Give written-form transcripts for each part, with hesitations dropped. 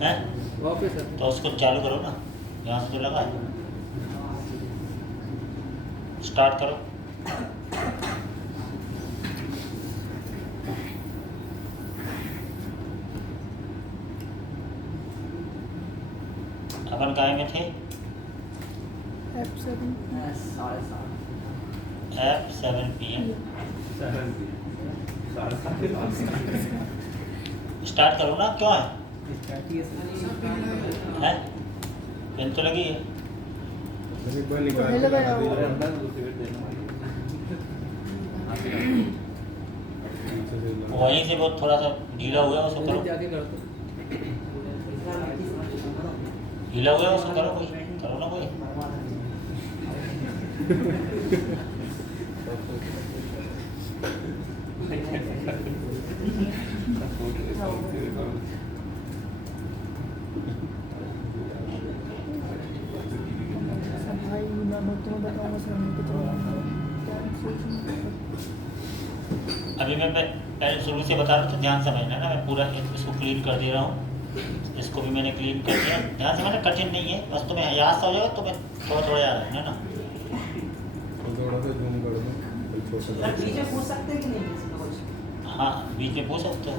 है वापस सर। तो उसको चालू करो ना, यहाँ से तो लगा है, स्टार्ट करो। अपन काय में थे? F7 F7 PM। स्टार्ट करो ना, क्यों है? हैं? पेन तो लगी है। वहीं से वो थोड़ा सा ढीला हुआ है, उसको करो। जाके कर दो। ढीला हुआ है, उसको करो, कोई करो ना कोई। भाई मैं तुम्हें बताऊंगा सर मैं कितना अभी मैं पहले शुरू से बता रहा हूँ तो ध्यान समझना ना, मैं पूरा इसको क्लीन कर दे रहा हूँ। इसको भी मैंने क्लीन कर दिया, ध्यान समझना, कठिन नहीं है, बस तुम्हें याद सा हो जाएगा, तुम्हें थोड़ा थोड़ा याद रखना ना। थोड़ा सा जूम कर दो, सर पीछे पूछ सकते हैं कि नहीं इसमें कुछ? हाँ बीच में पूछ सकते हो,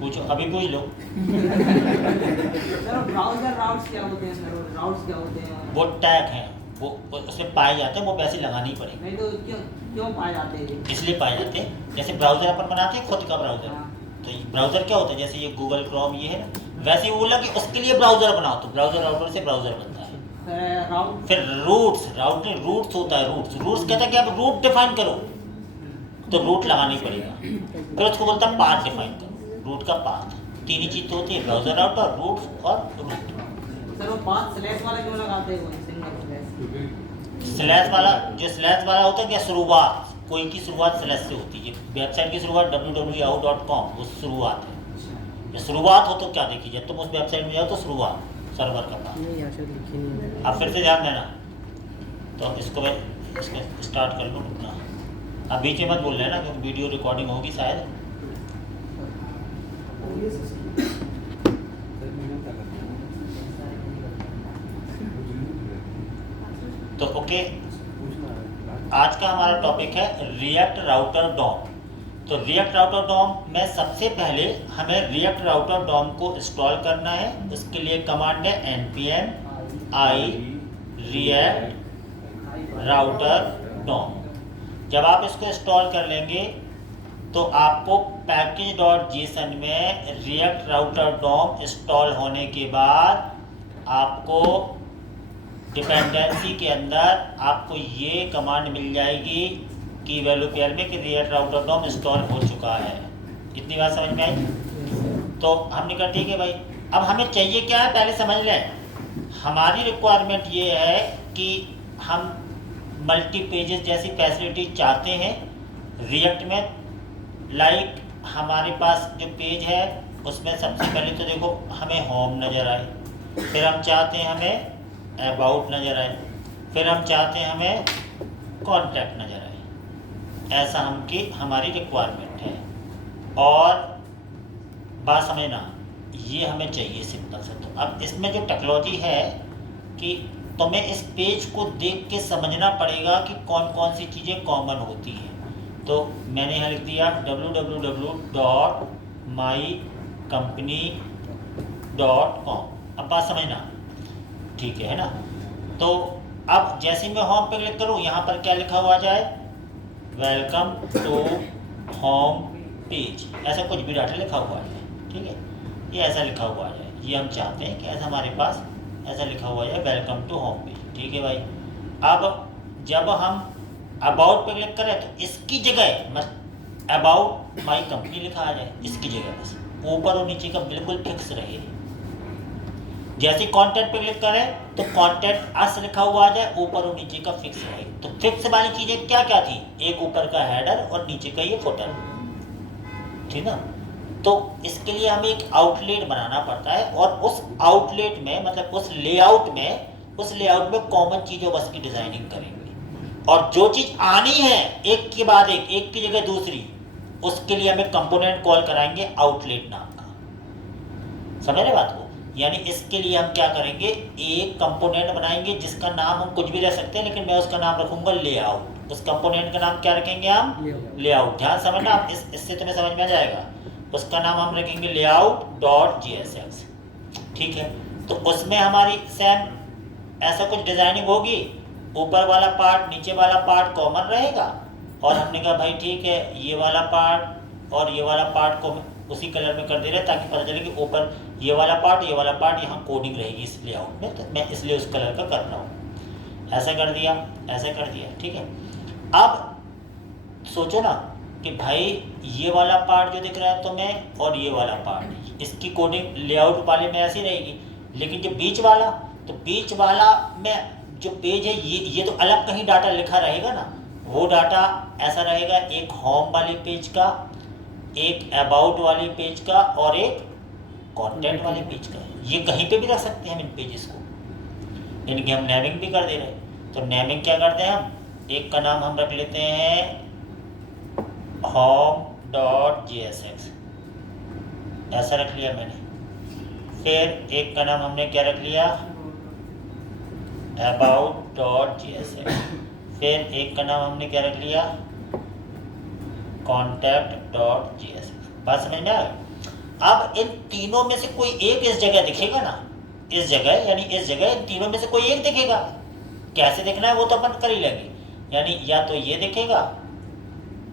पूछो, अभी पूछ लो। सर ब्राउज़र राउट्स क्या होते हैं सर? राउट्स क्या होते हैं? वो टैग हैं, वो उसमें पाए जाते हैं, वो वैसे लगाने ही पड़ेंगे। नहीं तो क्यों क्यों पाए जाते हैं? इसलिए पाए जाते हैं, जैसे ब्राउज़र अपन बनाते हैं खुद का ब्राउज़र, हाँ। तो ब्राउज़र क्या होता है, जैसे ये गूगल क्रोम ये है ना, वैसे ही बोला कि उसके लिए ब्राउज़र बनाओ, तो ब्राउज़र राउटर से ब्राउज़र बनता है। राउट फिर रूट्स होता है, रूट्स कहता है कि आप रूट डिफाइन करो, तो रूट लगाना ही पड़ेगा। फिर उसको बोलता है पाथ डिफाइन करो, रूट का पाथ। तीन ही चीज़ तो होती है, ब्राउज़र राउटर, रूट और रूट। सर वो 5 स्लैश वाला क्यों लगाते हैं? वो सिंगल स्लैश स्लैश वाला, जो स्लैश वाला होता है क्या, शुरुआत, कोई की शुरुआत स्लैश से होती है। वेबसाइट की शुरुआत www.yahoo.com वो शुरुआत है। ये शुरुआत हो तो क्या देखी जाए, तुम उस वेबसाइट में जाओ तो शुरुआत सर्वर का पास। नहीं यहाँ से लिखी नहीं है। अब फिर से ध्यान देना, तो इसको मैं इसको स्टार्ट कर लूँ रुकना। अब बीच में मत बोल रहे ना, क्योंकि वीडियो रिकॉर्डिंग होगी शायद। तो ओके, आज का हमारा टॉपिक है रिएक्ट राउटर डॉम। तो रिएक्ट राउटर डॉम में सबसे पहले हमें रिएक्ट राउटर डॉम को इंस्टॉल करना है। उसके लिए कमांड है npm i react router dom। जब आप इसको इंस्टॉल कर लेंगे तो आपको package.json में रिएक्ट राउटर डॉम इंस्टॉल होने के बाद आपको डिपेंडेंसी के अंदर आपको ये कमांड मिल जाएगी कि वैल्यू पेयर में कि रिएक्ट राउटर डॉम इंस्टॉल हो चुका है। इतनी बात समझ में आई? तो हमने कहा ठीक है भाई, अब हमें चाहिए क्या है पहले समझ लें। हमारी रिक्वायरमेंट ये है कि हम मल्टी पेजेस जैसी फैसिलिटी चाहते हैं रिएक्ट में। लाइक हमारे पास जो पेज है उसमें सबसे पहले तो देखो हमें होम नज़र आए, फिर हम चाहते हैं हमें अबाउट नज़र आए, फिर हम चाहते हैं हमें कॉन्टैक्ट नज़र आए। ऐसा हमारी रिक्वायरमेंट है। और बात समझना, ये हमें चाहिए सिंपल से। तो अब इसमें जो टेक्नोलॉजी है कि तुम्हें इस पेज को देख के समझना पड़ेगा कि कौन कौन सी चीज़ें कॉमन होती हैं। तो मैंने यहाँ लिख दिया www.mycompany.com। अब बात समझना, ठीक है ना? तो अब जैसे मैं होम पे क्लिक करूँ, यहाँ पर क्या लिखा हुआ जाए, वेलकम टू होम पेज, ऐसा कुछ भी डाटा लिखा हुआ है, ठीक है, ये ऐसा लिखा हुआ है। ये हम चाहते हैं कि ऐसा हमारे पास ऐसा लिखा हुआ है वेलकम टू होम पेज, ठीक है भाई। अब जब हम अबाउट पे क्लिक करें तो इसकी जगह बस अबाउट माई कंपनी लिखा आ जाए, इसकी जगह बस ऊपर और नीचे का बिल्कुल फिक्स रहे। जैसे कॉन्टैक्ट पे क्लिक करें तो कॉन्टैक्ट अस लिखा हुआ आ जाए, ऊपर और नीचे का फिक्स रहे। तो फिक्स वाली चीज़ें क्या क्या थी, एक ऊपर का हेडर और नीचे का ये फुटर, ठीक ना? तो इसके लिए हमें एक आउटलेट बनाना पड़ता है और उस आउटलेट में मतलब उस लेआउट में कॉमन चीज़ों बस की डिज़ाइनिंग करेंगे। और जो चीज़ आनी है एक के बाद एक की जगह दूसरी, उसके लिए हमें कंपोनेंट कॉल कराएंगे आउटलेट नाम का। समझ रहे बात को? यानी इसके लिए हम क्या करेंगे, एक कंपोनेंट बनाएंगे जिसका नाम हम कुछ भी रख सकते हैं, लेकिन मैं उसका नाम रखूंगा लेआउट। उस कंपोनेंट का नाम क्या रखेंगे हम, लेआउट। ध्यान समझना आप, इससे तुम्हें समझ में आ जाएगा। उसका नाम हम रखेंगे layout.jsx, ठीक है। तो उसमें हमारी सेम ऐसा कुछ डिजाइनिंग होगी, ऊपर वाला पार्ट नीचे वाला पार्ट कॉमन रहेगा, और हमने कहा भाई ठीक है ये वाला पार्ट और ये वाला पार्ट को उसी कलर में कर दे रहे हैं ताकि पता चले कि ऊपर ये वाला पार्ट यहाँ कोडिंग रहेगी इस लेआउट में, तो मैं इसलिए उस कलर का कर रहा हूँ। ऐसा कर दिया, ऐसा कर दिया, ठीक है। अब सोचो ना कि भाई ये वाला पार्ट जो दिख रहा है तुम्हें और ये वाला पार्ट, इसकी कोडिंग लेआउट वाले में ऐसी रहेगी, लेकिन जो बीच वाला, तो बीच वाला में जो पेज है ये तो अलग कहीं डाटा लिखा रहेगा ना, वो डाटा ऐसा रहेगा एक होम वाले पेज का, एक अबाउट वाले पेज का और एक कंटेंट वाले पेज का। ये कहीं पे भी रख सकते हैं हम इन पेजेस को, इनकी हम नेमिंग भी कर दे रहे हैं। तो नेमिंग क्या करते हैं हम, एक का नाम हम रख लेते हैं home.jsx, ऐसा रख लिया मैंने। फिर एक का नाम हमने क्या रख लिया, about.jsx। फिर एक का नाम हमने क्या रख लिया, contact.jsx। बात समझ में आ गई। अब इन तीनों में से कोई एक इस जगह दिखेगा ना, इस जगह यानी इस जगह इन तीनों में से कोई एक दिखेगा। कैसे दिखना है वो तो अपन कर ही लेंगे, यानी या तो ये दिखेगा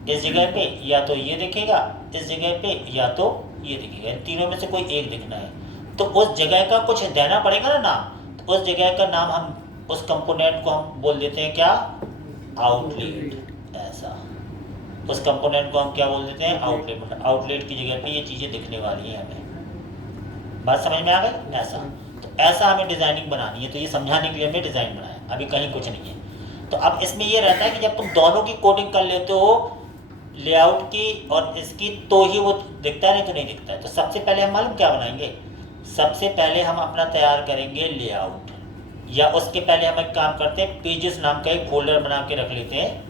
इस जगह पे, या तो ये दिखेगा इस जगह पे, या तो ये दिखेगा। इन तीनों में से कोई एक दिखना है, तो उस जगह का कुछ देना पड़ेगा ना नाम। तो उस जगह का नाम हम, उस कंपोनेंट को हम बोल देते हैं क्या, आउटलेट। ऐसा उस कंपोनेंट को हम क्या बोल देते हैं, आउटलेट। मतलब आउटलेट की जगह पे ये चीज़ें दिखने वाली हैं हमें। बात समझ में आ गई। ऐसा, तो ऐसा हमें डिज़ाइनिंग बनानी है, तो ये समझाने के लिए हमने डिज़ाइन बनाया, अभी कहीं कुछ नहीं है। तो अब इसमें ये रहता है कि जब तुम दोनों की कोडिंग कर लेते हो, लेआउट की और इसकी, तो ही वो दिखता है, नहीं तो नहीं दिखता है। तो सबसे पहले हम मालूम क्या बनाएंगे, सबसे पहले हम अपना तैयार करेंगे लेआउट, या उसके पहले हम एक काम करते हैं, पेजेस नाम का एक फोल्डर बना के रख लेते हैं।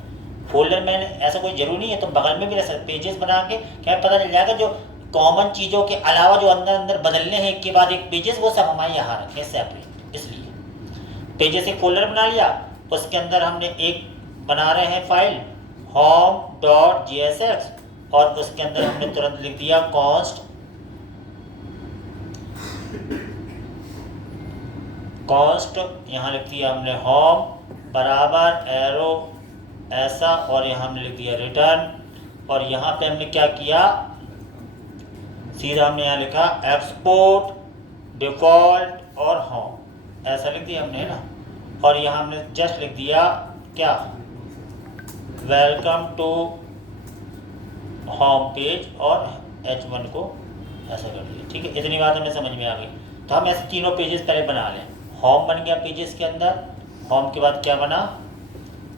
फोल्डर में ऐसा कोई जरूरी नहीं है, तुम बगल में भी रख सकते, पेजेस बना के क्या पता चल जाएगा, जो कॉमन चीज़ों के अलावा जो अंदर अंदर बदलने हैं एक के बाद एक पेजेस, वो सब हमारे यहाँ रखें सेपरेट। इसलिए पेजेस एक फोल्डर बना लिया, उसके अंदर हमने एक बना रहे हैं फाइल home.jsx, और उसके अंदर हमने तुरंत लिख दिया कॉस्ट, यहाँ लिख दिया हमने होम बराबर एरो ऐसा, और यहाँ हमने लिख दिया रिटर्न, और यहाँ पे हमने क्या किया, सीधा हमने यहाँ लिखा एक्सपोर्ट डिफॉल्ट और होम, ऐसा लिख दिया हमने, है ना। और यहाँ हमने जस्ट लिख दिया क्या, वेलकम टू होम पेज, और H1 को ऐसा कर दिया, ठीक है। इतनी बात हमें समझ में आ गई। तो हम ऐसे तीनों पेजेस पहले बना लें। होम बन गया पेजेस के अंदर, होम के बाद क्या बना,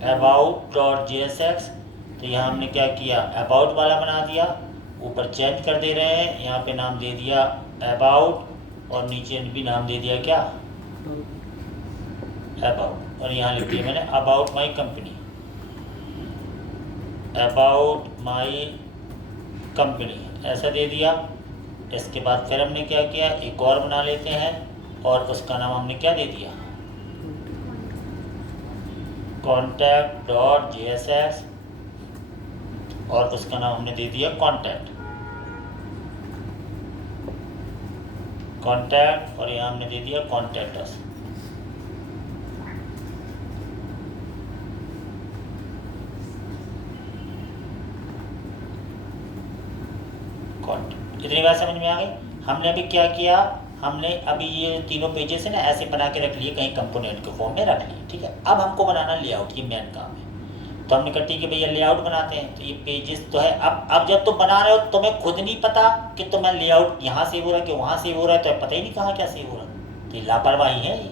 about.jsx। तो यहाँ हमने क्या किया, अबाउट वाला बना दिया, ऊपर चेंज कर दे रहे हैं, यहाँ पे नाम दे दिया अबाउट, और नीचे भी नाम दे दिया क्या, अबाउट, और यहाँ लिख दिया मैंने about my company, about my company, ऐसा दे दिया। इसके बाद फिर हमने क्या किया, एक और बना लेते हैं, और उसका नाम हमने क्या दे दिया, contact.jsx, और उसका नाम हमने दे दिया contact, और यहाँ हमने दे दिया contact us। इतनी बात समझ में आ गई। हमने अभी क्या किया, हमने अभी ये तीनों पेजेस है ना ऐसे बना के रख लिए, कहीं कंपोनेंट के फॉर्म में रख लिए, ठीक है। अब हमको बनाना लेआउट, ये मेन काम है। तो हमने कहा ठीक है भैया लेआउट बनाते हैं। तो ये पेजेस तो है, अब जब तुम बना रहे हो तुम्हें खुद नहीं पता कि तुम्हें लेआउट यहाँ सेव हो रहा है कि वहाँ सेव हो रहा है, तो पता ही नहीं कहाँ क्या सेव हो रहा है, तो ये लापरवाही है ये।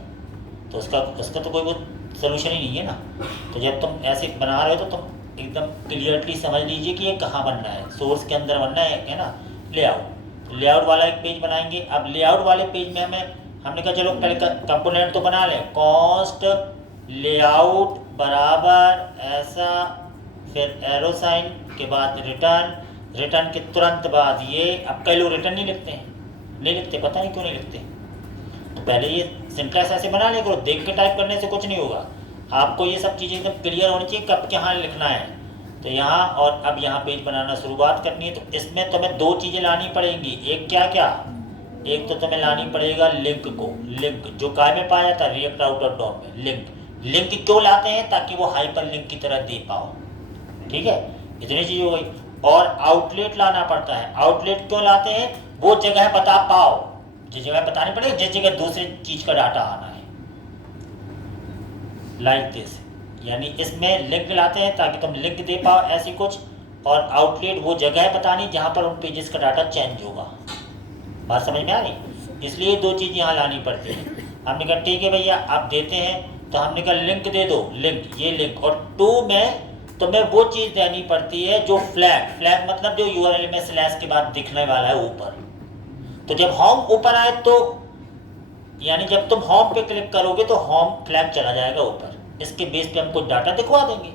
तो उसका तो कोई वो सोल्यूशन ही नहीं है ना। तो जब तुम ऐसे बना रहे हो तो तुम एकदम क्लियरली समझ लीजिए कि ये कहाँ बनना है, सोर्स के अंदर बनना है ना, लेआउट। लेआउट वाला एक पेज बनाएंगे। अब लेआउट वाले पेज में हमने कहा चलो पहले कंपोनेंट तो बना लें, कॉस्ट लेआउट बराबर ऐसा, फिर एरो साइन के बाद रिटर्न के तुरंत बाद ये। अब कई लोग रिटर्न नहीं लिखते हैं, नहीं लिखते, पता नहीं क्यों नहीं लिखते, तो पहले ये सिंटैक्स ऐसे बना लिया करो, देख के टाइप करने से कुछ नहीं होगा। आपको ये सब चीज़ें एकदम क्लियर होनी चाहिए कब कहाँ लिखना है। तो यहाँ और अब यहाँ पेज बनाना शुरुआत करनी है, तो इसमें तुम्हें दो चीज़ें लानी पड़ेंगी। एक क्या क्या, एक तो तुम्हें लानी पड़ेगा लिंक को, लिंक जो काय में पाया जाता है रिएक्ट राउटर डॉट में। लिंक लिंक क्यों लाते हैं, ताकि वो हाइपर लिंक की तरह दे पाओ, ठीक है। इतनी चीज़ हो गई। और आउटलेट लाना पड़ता है। आउटलेट क्यों लाते हैं, वो जगह बता पाओ, जिस जगह बतानी पड़ेगी जिस जगह दूसरी चीज़ का डाटा आना है, लाइक दिस। यानी इसमें लिंक लाते हैं ताकि तुम लिंक दे पाओ ऐसी कुछ, और आउटलेट वो जगह बतानी जहाँ पर उन पेजेस का डाटा चेंज होगा। बात समझ में आ रही, इसलिए दो चीज़ यहाँ लानी पड़ती है। हमने कहा ठीक है भैया आप देते हैं, तो हमने कहा लिंक दे दो, लिंक, ये लिंक। और टू में तुम्हें वो चीज़ देनी पड़ती है जो फ्लैग, फ्लैग मतलब जो यूआरएल में स्लैश के बाद दिखने वाला है ऊपर। तो जब होम ऊपर आए तो यानी जब तुम होम पे क्लिक करोगे तो होम फ्लैग चला जाएगा ऊपर, इसके बेस पे हम कुछ डाटा दिखवा देंगे।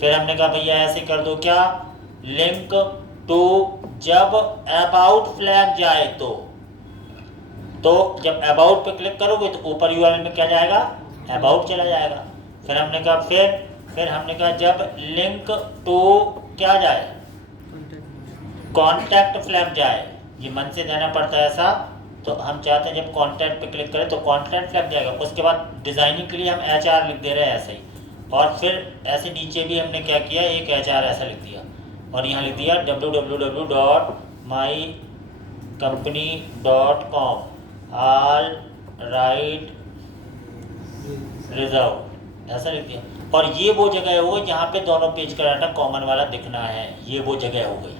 फिर हमने कहा भैया ऐसे कर दो, क्या, लिंक टू जब अबाउट फ्लैग जाए तो जब अबाउट पे क्लिक करोगे तो ऊपर यूआरएल में क्या जाएगा, अबाउट चला जाएगा। फिर हमने कहा फिर हमने कहा जब लिंक टू क्या जाए, कॉन्टैक्ट फ्लैग जाए। ये मन से देना पड़ता है ऐसा, तो हम चाहते हैं जब कॉन्टैक्ट पे क्लिक करें तो कॉन्टैक्ट फ्लैग जाएगा। उसके बाद डिज़ाइनिंग के लिए हम HR लिख दे रहे हैं ऐसे ही, और फिर ऐसे नीचे भी हमने क्या किया, एक HR ऐसा लिख दिया, और यहाँ लिख दिया www.mycompany.com ऑल राइट रिजर्व, ऐसा लिख दिया। और ये वो जगह हो गई जहाँ पे दोनों पेज का डाटा कॉमन वाला दिखना है, ये वो जगह हो गई,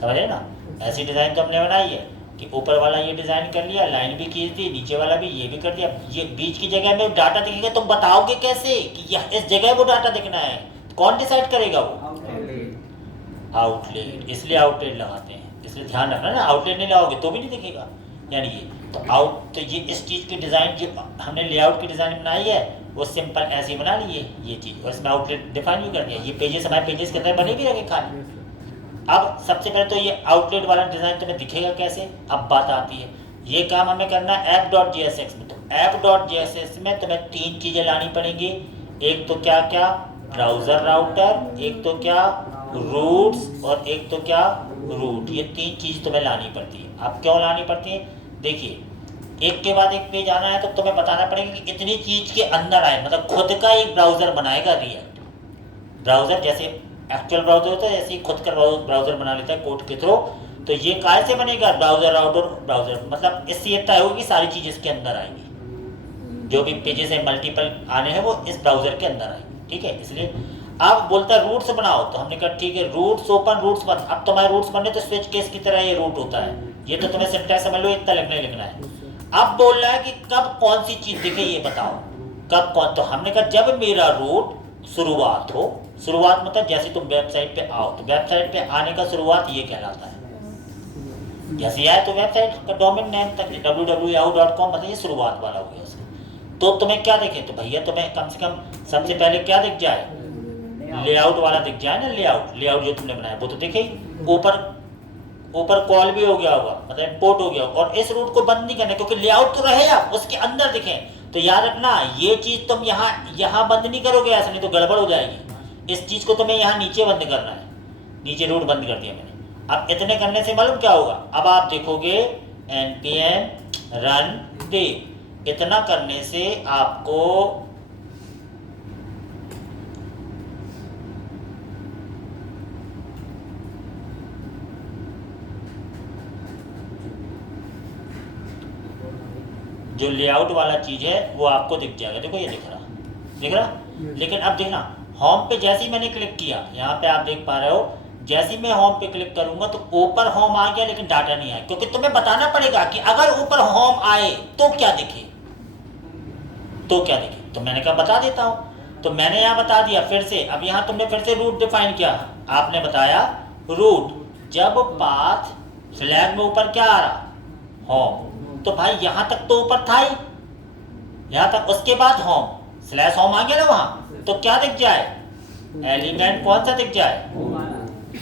समझे ना। ऐसी डिज़ाइन तो हमने बनाई है कि ऊपर वाला ये डिज़ाइन कर लिया, लाइन भी खींच दी, नीचे वाला भी ये भी कर दिया। ये बीच की जगह में डाटा दिखेगा, तुम बताओगे कैसे कि इस जगह वो डाटा दिखना है, कौन डिसाइड करेगा, वो आउटलेट। इसलिए आउटलेट लगाते हैं, इसलिए ध्यान रखना ना, आउटलेट नहीं लगाओगे तो भी नहीं दिखेगा। यानी ये तो ये इस चीज़ की डिज़ाइन जो हमने लेआउट की डिज़ाइन बनाई है वो सिंपल ऐसी बना ली है ये चीज़, और इसमें आउटलेट डिफाइन भी कर दिया। ये पेजेस हमारे पेजेस के अंदर बने भी रखे खाली। अब सबसे पहले तो ये आउटलेट वाला डिज़ाइन तुम्हें दिखेगा कैसे, अब बात आती है। ये काम हमें करना है app.jsx में। तो app.jsx में तुम्हें तीन चीज़ें लानी पड़ेंगी। एक तो क्या क्या, ब्राउज़र राउटर, एक तो क्या रूट्स, और एक तो क्या रूट। ये तीन चीज़ तुम्हें लानी पड़ती है। अब क्यों लानी पड़ती है, देखिए एक के बाद एक पेज आना है तो तुम्हें बताना पड़ेगा कि इतनी चीज़ के अंदर आए, मतलब खुद का एक ब्राउज़र बनाएगा रिएक्ट। ब्राउज़र जैसे एक्चुअल ब्राउज़र होता है, ऐसे ही खुद का ब्राउज़र बना लेता है कोड के थ्रू। तो ये काय से बनेगा, ब्राउज़र राउटर ब्राउज़र, मतलब इससे ये तय होगी कि सारी चीज़ इसके अंदर आएंगी, जो भी पेजेस है मल्टीपल आने हैं वो इस ब्राउज़र के अंदर आएंगे, ठीक है। इसलिए अब बोलता है रूट्स बनाओ, तो हमने कहा ठीक है रूट्स ओपन, रूट्स बंद। अब तुम्हारे रूट्स बनने तो स्विच केस की तरह ये रूट होता है, ये तो तुम्हें सिंटैक्स समझ लो, इतना लिखना है। अब बोल रहा है कि कब कौन सी चीज़ दिखे ये बताओ, कब कौन। तो हमने कहा जब मेरा रूट शुरुआत हो, शुरुआत मतलब जैसे तुम वेबसाइट पे आओ, तो वेबसाइट पे आने का शुरुआत ये कहलाता है। जैसे आए तो वेबसाइट का डोमेन नेम तक www.yahoo.com मतलब ये शुरुआत वाला हो गया उसका। तो तुम्हें क्या दिखे, तो भैया तुम्हें कम से कम सबसे पहले क्या दिख जाए, लेआउट वाला दिख जाए ना, लेआउट जो तुमने बनाया वो तो दिखे ही। ऊपर कॉल भी हो गया होगा, मतलब इंपोर्ट हो गया होगा। और इस रूट को बंद नहीं करना, क्योंकि लेआउट तो रहेगा, उसके अंदर दिखे। तो याद रखना ये चीज़ तुम यहाँ बंद नहीं करोगे ऐसे, नहीं तो गड़बड़ हो जाएगी। इस चीज़ को तुम्हें यहाँ नीचे बंद करना है, नीचे रूट बंद कर दिया मैंने। अब इतने करने से मालूम क्या होगा, अब आप देखोगे npm run dev, इतना करने से आपको जो लेआउट वाला चीज़ है वो आपको दिख जाएगा। देखो ये दिख रहा। लेकिन अब देखना होम पे जैसे ही मैंने क्लिक किया, यहाँ पे आप देख पा रहे हो, जैसे ही मैं होम पे क्लिक करूंगा तो ऊपर होम आ गया, लेकिन डाटा नहीं आया। क्योंकि तुम्हें बताना पड़ेगा कि अगर ऊपर होम आए तो क्या दिखे, तो मैंने कहा बता देता हूँ। तो मैंने यहाँ बता दिया फिर से। अब यहाँ तुमने फिर से रूट डिफाइन किया, आपने बताया रूट जब पाथ फ्लैग में ऊपर क्या आ रहा, होम। तो भाई यहाँ तक तो ऊपर था ही, यहाँ तक, उसके बाद होम स्लैश होम आ गया ना वहाँ, तो क्या दिख जाए, एलिमेंट कौन सा दिख जाए,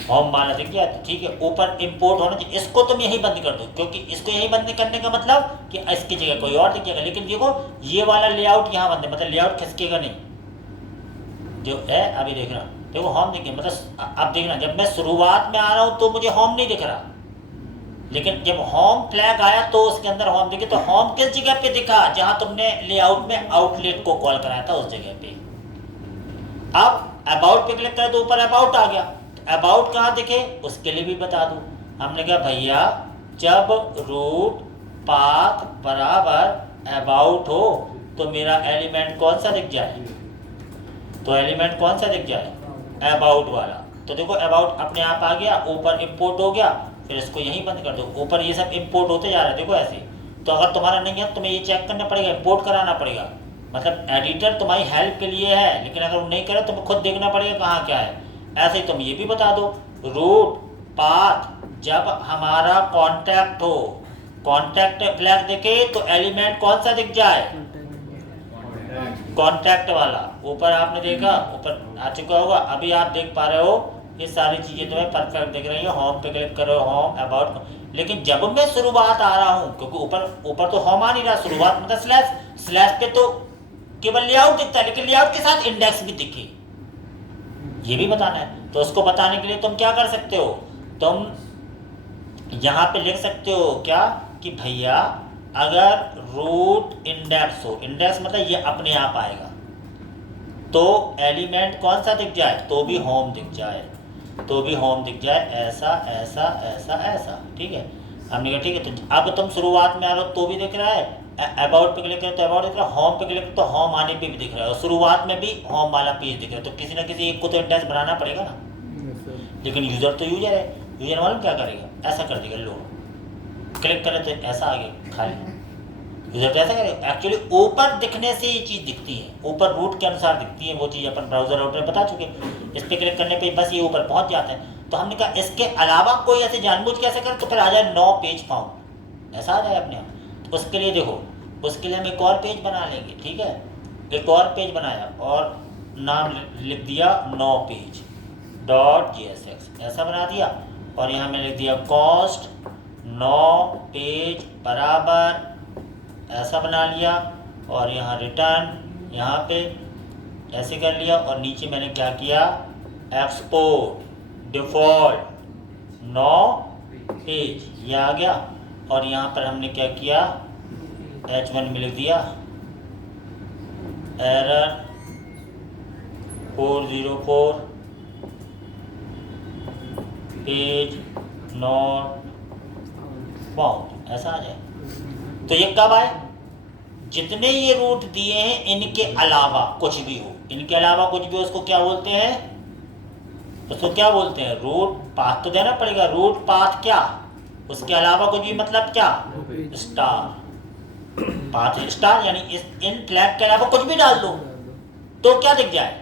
होम वाला दिख गया तो ठीक है, ऊपर इंपोर्ट होना चाहिए। इसको तुम यही बंद कर दो, क्योंकि इसको यही बंद करने का मतलब कि इसकी जगह कोई और दिखेगा। लेकिन देखो ये वाला लेआउट यहाँ बंद है, मतलब लेआउट खिसकेगा नहीं जो है। अभी देखना, देखो होम देखिए, मतलब अब देखना जब मैं शुरुआत में आ रहा हूँ तो मुझे होम नहीं दिख रहा, लेकिन जब होम फ्लैग आया तो उसके अंदर होम दिखे। तो होम किस जगह पे दिखा? जहां तुमने लेआउट में आउटलेट को कॉल कराया था उस जगह पे। अब अबाउट पे क्लिक करें तो ऊपर अबाउट आ गया। अबाउट कहाँ दिखे उसके लिए भी बता दूं। हमने कहा भैया जब रूट पाथ बराबर अबाउट हो तो मेरा एलिमेंट कौन सा दिख जाए? तो एलिमेंट कौन सा दिख जाए? अबाउट वाला। तो देखो अबाउट अपने आप आ गया, ऊपर इंपोर्ट हो गया। फिर इसको यहीं बंद कर दो, ऊपर ये सब इंपोर्ट होते जा रहे हैं देखो ऐसे। तो अगर तुम्हारा नहीं है तुम्हें ये चेक करना पड़ेगा, इंपोर्ट कराना पड़ेगा। मतलब एडिटर तुम्हारी हेल्प के लिए है, लेकिन अगर वो नहीं करे तुम्हें खुद देखना पड़ेगा कहाँ क्या है। ऐसे ही तुम ये भी बता दो, रूट पाथ जब हमारा कॉन्टैक्ट हो, कॉन्टैक्ट फ्लैग दिखे तो एलिमेंट कौन सा दिख जाए? कॉन्टैक्ट वाला। ऊपर आपने देखा, ऊपर आ चुका होगा। अभी आप देख पा रहे हो ये सारी चीजें तुम्हें परफेक्ट दिख रही है। होम पे क्लिक करो, होम अबाउट। लेकिन जब मैं शुरुआत आ रहा हूँ, क्योंकि ऊपर तो होम आ नहीं रहा, शुरुआत मतलब स्लैश, स्लैश पे तो केवल लेआउट दिखता है, लेकिन लेआउट के साथ इंडेक्स भी दिखे, ये भी बताना है। तो उसको बताने के लिए तुम क्या कर सकते हो, तुम यहाँ पे लिख सकते हो क्या कि भैया अगर रूट इंडेक्स हो, इंडेक्स मतलब ये अपने आप आएगा, तो एलिमेंट कौन सा दिख जाए? तो भी होम दिख जाए, तो भी होम दिख जाए। ऐसा ऐसा ऐसा ऐसा, ठीक है। हमने कहा ठीक है। तो अब तुम शुरुआत में आ रहे हो तो भी दिख रहा है, अबाउट पे क्लिक करें तो अबाउट दिख रहा है, होम पे क्लिक करें तो होम आने पे भी दिख रहा है, और शुरुआत में भी होम वाला पेज दिख रहा है। तो किसी ना किसी एक को तो इंडेक्स बनाना पड़ेगा ना। लेकिन यूज़र तो यूजर है, यूजर मालूम क्या करेगा? ऐसा कर देगा, लोड क्लिक करें तो ऐसा आ गया खाली। यूजर तो ऐसा करेगा। एक्चुअली ऊपर दिखने से ये चीज़ दिखती है, ऊपर रूट के अनुसार दिखती है वो चीज़, अपन ब्राउजर राउटर बता चुके। इस पर क्लिक करने पे बस ये ऊपर पहुंच जाता है। तो हमने कहा इसके अलावा कोई ऐसे जानबूझ कैसे करे, तो फिर आ जाए नो पेज फाउंड, ऐसा आ जाए अपने आप। तो उसके लिए देखो, उसके लिए हम एक और पेज बना लेंगे, ठीक है। एक और पेज बनाया और नाम लिख दिया नो पेज डॉट JSX, ऐसा बना दिया। और यहाँ मैंने लिख दिया कॉस्ट नो पेज बराबर, ऐसा बना लिया। और यहाँ रिटर्न यहाँ पे ऐसे कर लिया। और नीचे मैंने क्या किया, एक्सपोर्ट डिफ़ॉल्ट नो पेज, ये आ गया। और यहाँ पर हमने क्या किया, H1 में लिख दिया एरर 404 पेज नॉट फाउंड, ऐसा आ जाए। तो ये कब आए? जितने ये रूट दिए हैं इनके अलावा कुछ भी हो, इनके अलावा कुछ भी हो उसको क्या बोलते हैं? उसको क्या बोलते हैं? रूट पाथ तो देना पड़ेगा। रूट पाथ क्या? उसके अलावा कुछ भी मतलब क्या? स्टार पाथ स्टार, यानी इन फ्लैग के अलावा कुछ भी डाल दो तो क्या दिख जाए?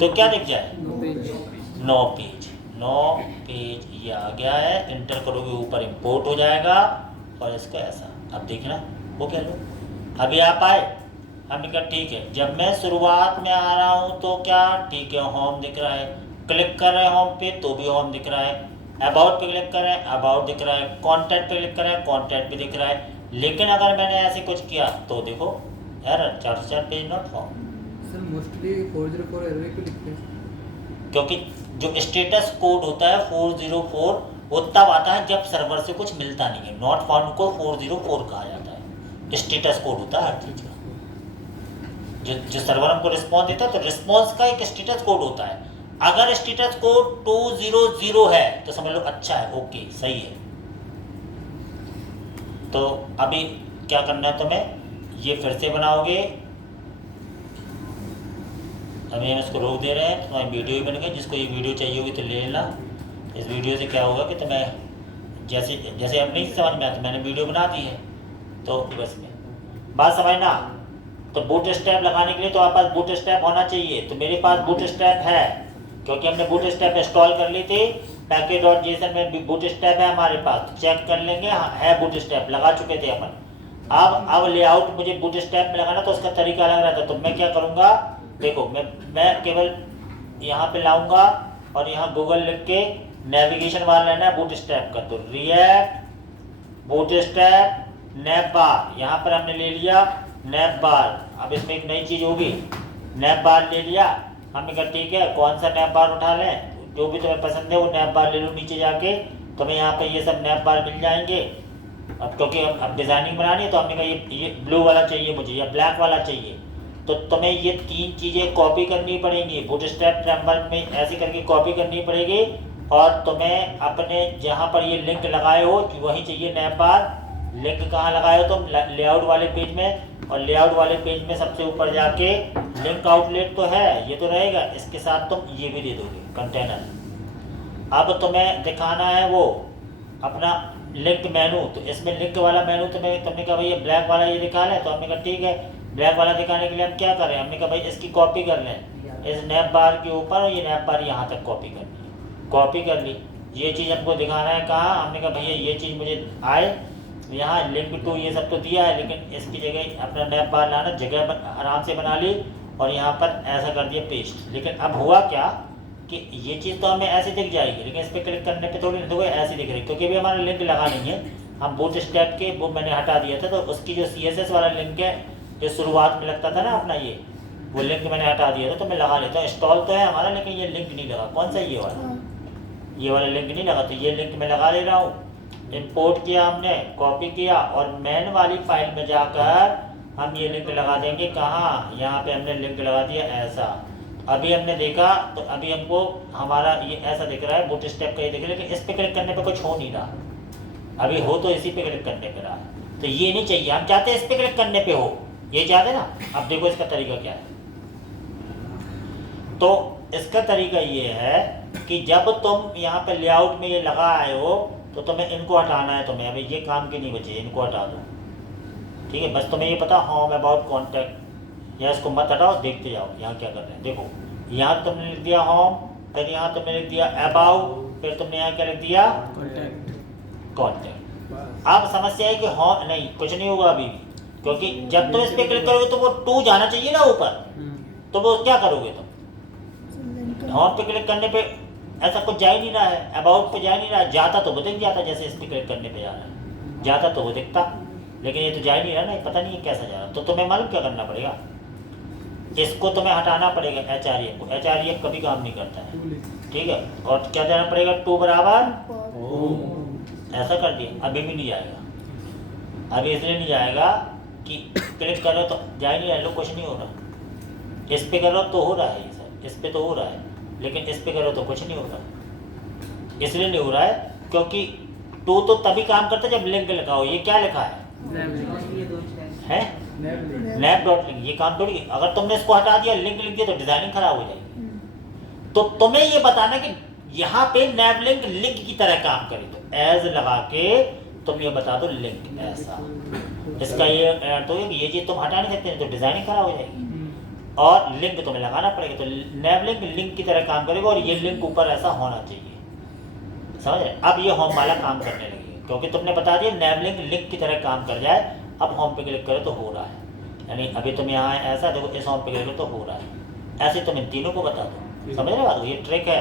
तो क्या दिख जाए? नो पेज, नो पेज ये आ गया है। इंटर करोगे ऊपर इंपोर्ट हो जाएगा और इसको ऐसा। अब देखना वो क्या लो, अभी आप आए, हमने कहा ठीक है। जब मैं शुरुआत में आ रहा हूँ तो क्या ठीक है, होम दिख रहा है। क्लिक कर रहे हैं होम पे तो भी होम दिख रहा है। अबाउट पे क्लिक कर रहे हैं, अबाउट दिख रहा है। कॉन्टैक्ट पे क्लिक कर रहे हैं, कॉन्टैक्ट भी दिख रहा है। लेकिन अगर मैंने ऐसे कुछ किया तो देखो error 404 page not found. Sir mostly 404 error क्यों लिखते हैं? क्योंकि जो स्टेटस कोड होता है 404 वो तब आता है जब सर्वर से कुछ मिलता नहीं है। नॉट फाउंड को 404 कहा जाता है, स्टेटस कोड होता है हर चीज़ का। जो सर्वर हमको रिस्पॉन्स देता है तो रिस्पॉन्स का एक स्टेटस कोड होता है। अगर स्टेटस कोड 200 है तो समझ लो अच्छा है, ओके सही है। तो अभी क्या करना है तुम्हें, ये फिर से बनाओगे। अभी हम इसको रोक दे रहे हैं, तुम्हारी वीडियो ही बन गई। जिसको ये वीडियो चाहिए होगी तो ले लेना। इस वीडियो से क्या होगा कि तुम्हें जैसे जैसे अब नहीं समझ में आता, मैंने वीडियो बना दी है तो बस में बात समझना। तो बूट स्ट्रैप लगाने के लिए तो आपके पास बूट स्ट्रैप होना चाहिए। तो मेरे पास बूट स्ट्रैप है क्योंकि हमने बूट स्ट्रैप इंस्टॉल कर ली थी। package.json में भी बूट स्ट्रैप है हमारे पास, तो चेक कर लेंगे। हाँ है, बूट स्ट्रैप लगा चुके थे अपन। अब लेआउट मुझे बूट स्ट्रैप में लगाना तो उसका तरीका अलग रहता है। तो मैं क्या करूँगा, देखो मैं केवल यहाँ पे लाऊंगा और यहाँ गूगल लिख के नेविगेशन बार लेना है बूटस्ट्रैप का, तो रिएक्ट बूटस्ट्रैप नैप बार, यहाँ पर हमने ले लिया नैप बार। अब इसमें एक नई चीज़ होगी, नैप बार ले लिया हमने कहा ठीक है कौन सा नैप बार उठा लें, जो भी तुम्हें पसंद है वो नैप बार ले लो, नीचे जाके तुम्हें यहाँ पे ये सब नैप बार मिल जाएंगे। अब क्योंकि अब डिज़ाइनिंग बनानी है तो हमने कहा ये ब्लू वाला चाहिए मुझे या ब्लैक वाला चाहिए, तो तुम्हें ये 3 चीज़ें कॉपी करनी पड़ेंगी, बूटस्ट्रैप फ्रेमवर्क में ऐसे करके कॉपी करनी पड़ेगी। और तुम्हें अपने जहाँ पर ये लिंक लगाए हो वहीं चाहिए नैप बार। लिंक कहाँ लगाए हो तुम, लेआउट वाले पेज में, और लेआउट वाले पेज में सबसे ऊपर जाके लिंक आउटलेट तो है ये तो रहेगा, इसके साथ तुम ये भी दे दोगे कंटेनर। अब तुम्हें दिखाना है वो अपना लिंक मेनू, तो इसमें लिंक वाला मेनू तुमने कहा भैया ब्लैक वाला ये दिखा लें, तो हमने कहा ठीक है ब्लैक वाला दिखाने के लिए हम क्या करें, हमने कहा भाई इसकी कॉपी कर लें इस नैप बार के ऊपर, और ये नैप बार यहाँ तक कॉपी करनी है, कॉपी कर ली। ये चीज़ हमको दिखाना है कहाँ, हमने कहा भैया ये चीज़ मुझे आए यहाँ लिंक टू ये सब तो दिया है, लेकिन इसकी जगह अपना नैप बार लाना, जगह आराम से बना ली और यहाँ पर ऐसा कर दिया पेस्ट। लेकिन अब हुआ क्या कि ये चीज़ तो हमें ऐसे दिख जाएगी, लेकिन इस पर क्लिक करने पे थोड़ी देखो ऐसे दिख रही, क्योंकि अभी हमारा लिंक लगा नहीं है। हम बूटस्ट्रैप के वो मैंने हटा दिया था, तो उसकी जो CSS वाला लिंक है जो शुरुआत में लगता था ना अपना, ये वो लिंक मैंने हटा दिया था, तो मैं लगा लेता हूँ। इंस्टॉल तो है हमारा लेकिन ये लिंक नहीं लगा। कौन सा ये वाला, ये वाला लिंक नहीं लगा, तो ये लिंक मैं लगा ले रहा हूँ। इंपोर्ट किया हमने, कॉपी किया और मेन वाली फाइल में जाकर हम ये लिंक लगा देंगे। कहाँ, यहाँ पे हमने लिंक लगा दिया ऐसा। अभी हमने देखा तो अभी हमको हमारा ये ऐसा दिख रहा है, बूटस्ट्रैप का ये दिख रहा है, लेकिन इस पे क्लिक करने पे कुछ हो नहीं रहा। अभी हो तो इसी पे क्लिक करने पे रहा, तो ये नहीं चाहिए, हम चाहते हैं इस पे क्लिक करने पे हो, ये चाहते ना। अब देखो इसका तरीका क्या है, तो इसका तरीका ये है कि जब तुम यहाँ पे लेआउट में ये लगा आए हो तो तुम्हें इनको हटाना है। तुम्हें अभी ये काम के नहीं बचे, इनको हटा दो, ठीक है। बस तुम्हें ये पता होम अबाउट कॉन्टैक्ट, या इसको मत हटाओ, देखते जाओ यहाँ क्या कर रहे हैं। देखो यहाँ तुमने लिख दिया होम, फिर यहाँ तुमने लिख दिया अबाउट, फिर तुमने यहाँ क्या लिख दिया कॉन्टैक्ट। अब समस्या है कि होम नहीं, कुछ नहीं होगा अभी भी, क्योंकि जब तुम इस पर क्लिक करोगे तो वो 2 जाना चाहिए ना ऊपर, तो वो क्या करोगे तुम, होम पे क्लिक करने पे ऐसा कुछ जा ही नहीं रहा है, अबाउट पे जा ही नहीं रहा है। जाता तो वो दिख जाता, जैसे इस पर क्लिक करने पे जा रहा है, जाता तो वो दिखता, लेकिन ये तो जा ही नहीं रहा ना, पता नहीं है कैसा जा रहा। तो तुम्हें मालूम क्या करना पड़ेगा, इसको तुम्हें हटाना पड़ेगा HREF को। HREF कभी काम नहीं करता है, ठीक है। और क्या जाना पड़ेगा, 2 बराबर ऐसा कर दिया। अभी भी नहीं जाएगा, अभी इसलिए नहीं जाएगा कि क्लिक करो तो जा ही नहीं रहा, कुछ नहीं हो रहा। इस पे करो तो हो रहा है ये सब, इस पे तो हो रहा है, लेकिन इस पे करो तो कुछ नहीं हो रहा। इसलिए नहीं हो रहा है क्योंकि 2 तो तभी काम करता है जब लिंक लगाओ। ये क्या लिखा है, नैप डॉट लिंक, ये काम थोड़ी। अगर तुमने इसको हटा दिया, लिंक लिख दिया, तो डिजाइनिंग खराब हो जाएगी। तो तुम्हें ये बताना कि यहाँ पे नैप लिंक लिंक की तरह काम करे, तो एज लगा के तुम ये बता दो लिंक ऐसा। इसका ये तो ये चीज तुम हटा नहीं सकते, तो डिजाइनिंग खराब हो जाएगी। और लिंक तुम्हें लगाना पड़ेगा, तो नैप लिंक लिंक की तरह काम करेगा, और ये लिंक ऊपर ऐसा होना चाहिए, समझ रहे। अब ये होम वाला काम करने लगी, क्योंकि तुमने बता दिया नैप लिंक लिंक की तरह काम कर जाए। अब होम पे क्लिक करो तो हो रहा है, यानी अभी तुम यहाँ ऐसा देखो, इस होम पे क्लिक करो तो हो रहा है। ऐसे तुम इन तीनों को बता दो, समझ रहे बात, ये ट्रिक है।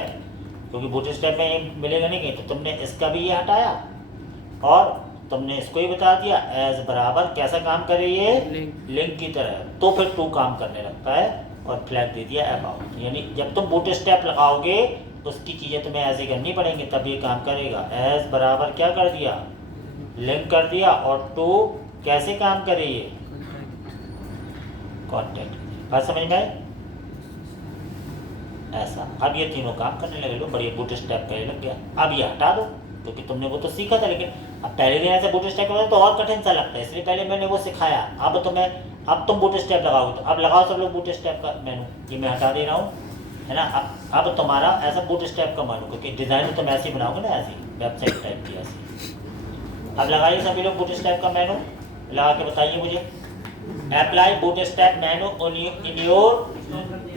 क्योंकि बूटस्ट्रैप में ये मिलेगा नहीं कहीं, तो तुमने इसका भी ये हटाया और तुमने इसको ही बता दिया एज बराबर कैसा काम करे ये लिंक की तरह, तो फिर 2 काम करने लगता है। और फ्लैग दे दिया अबाउट, यानी जब तुम बूटस्ट्रैप लगाओगे उसकी चीज़ें तुम्हें ऐसे करनी पड़ेंगी तब ये काम करेगा। एज बराबर क्या कर दिया, लिंक कर दिया, और 2 कैसे काम करे ये कॉन्टैक्ट। बात समझ में आई ऐसा। अब ये तीनों काम करने लगे, लो बढ़िया बूटस्ट्रैप पहले लग गया। अब ये हटा दो, क्योंकि तुमने वो तो सीखा था, लेकिन अब पहले दिन ऐसे बूटस्ट्रैप करना तो और कठिन सा लगता है, इसलिए पहले मैंने वो सिखाया। अब तुम बूटस्ट्रैप लगाओगे, तो अब लगाओ सब लोग बूटस्ट्रैप का मेनू, ये मैं हटा दे रहा हूँ, है ना। अब तुम्हारा ऐसा बूटस्ट्रैप का मेनू, क्योंकि डिज़ाइन तुम ऐसे ही बनाओगे ना, ऐसी वेबसाइट टाइप की ऐसी। अब लगाइए सभी लोग बूटस्ट्रैप का मेनू, लगा के बताइए मुझे। Apply bootstrap menu in your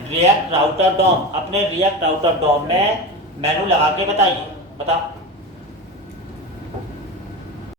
React Router DOM, अपने रिएक्ट राउटर डॉम में मेनू लगा के बताइए, बताओ।